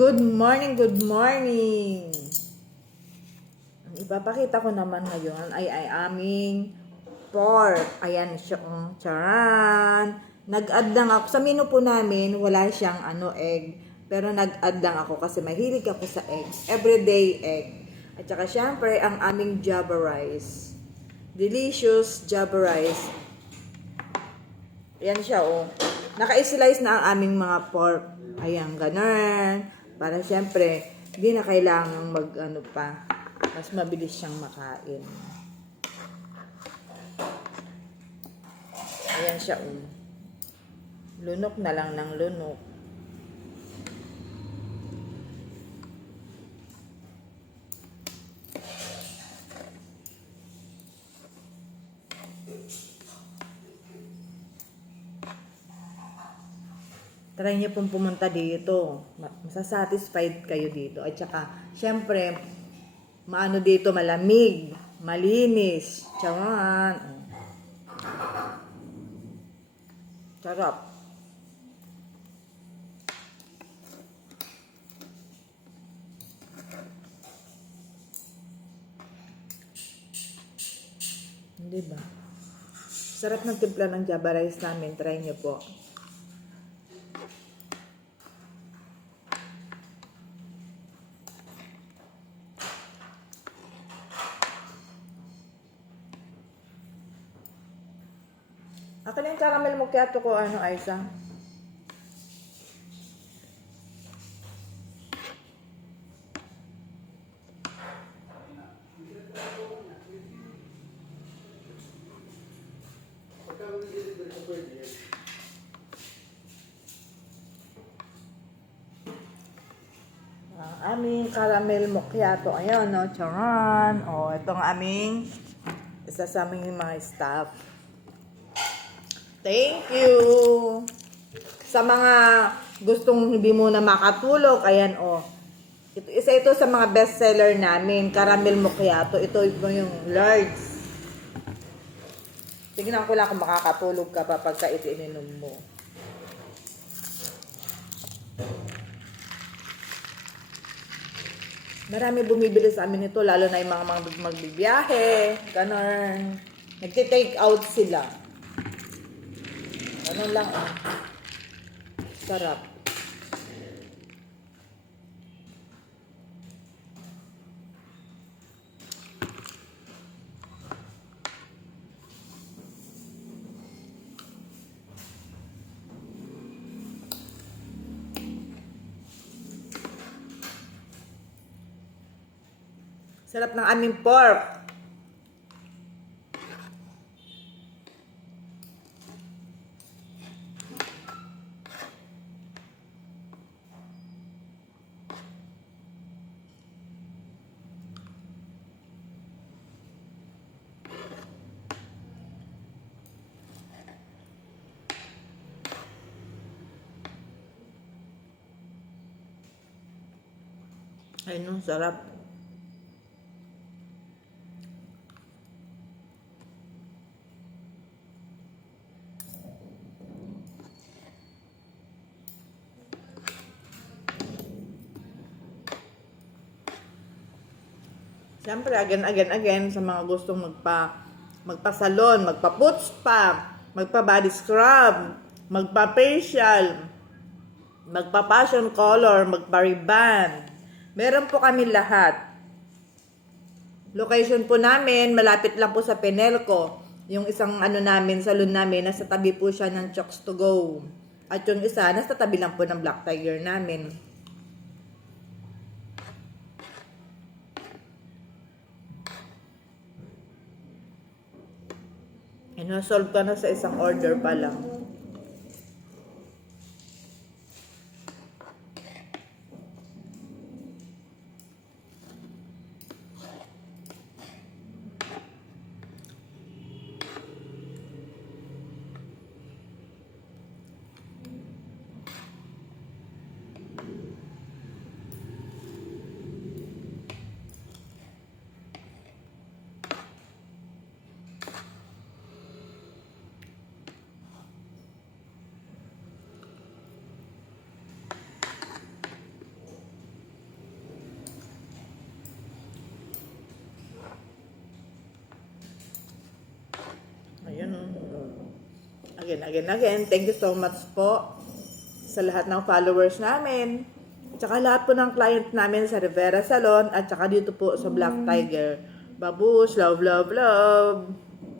Good morning, good morning! Ang ipapakita ko naman ngayon ay aming pork. Ayan siya, charan! Nag-add lang ako. Sa menu po namin, wala siyang egg. Pero nag-add lang ako kasi mahilig ako sa egg. Everyday egg. At saka syempre, ang aming Java rice. Delicious Java rice. Ayan siya, Naka-slice na ang aming mga pork. Ayan, ganun. Para syempre, hindi na kailangang pa. Mas mabilis siyang makain. Ayan siya, Lunok na lang ng lunok. Try niyo pong pumunta dito. Masasatisfied kayo dito. At saka, syempre, maano dito, malamig, malinis, tiyawan. Sarap. Hindi ba? Sarap ng timpla ng Java rice namin. Try niyo po. Akin yung caramel macchiato ko, Aiza? Ang aming caramel macchiato. Ayan, charan. Itong aming isa sa aming mga staff. Thank you! Sa mga gustong hindi muna makatulog, ayan, isa ito sa mga bestseller namin, caramel macchiato. Ito yung large. Tingnan ko lang kung makakatulog ka pa pagka ito ininom mo. Marami bumibili sa amin ito, lalo na yung mga magbibiyahe, ganun. Nagti-take out sila. Ganun lang, Sarap. Sarap ng aming pork. Ayun, sarap. Siyempre, again, sa mga gustong magpa-salon, magpa-foot spa, magpa-body scrub, magpa-facial, magpa-passion color, magpa-reband. Meron po kami lahat. Location po namin, malapit lang po sa Penelco. Yung isang namin, salon namin, nasa tabi po siya ng Chokes to Go. At yung isa, nasa tabi lang po ng Black Tiger namin. Solve ka na sa isang order pa lang. Again. Thank you so much po sa lahat ng followers namin. Tsaka lahat po ng client namin sa Rivera Salon at tsaka dito po sa Black Tiger. Babush, love.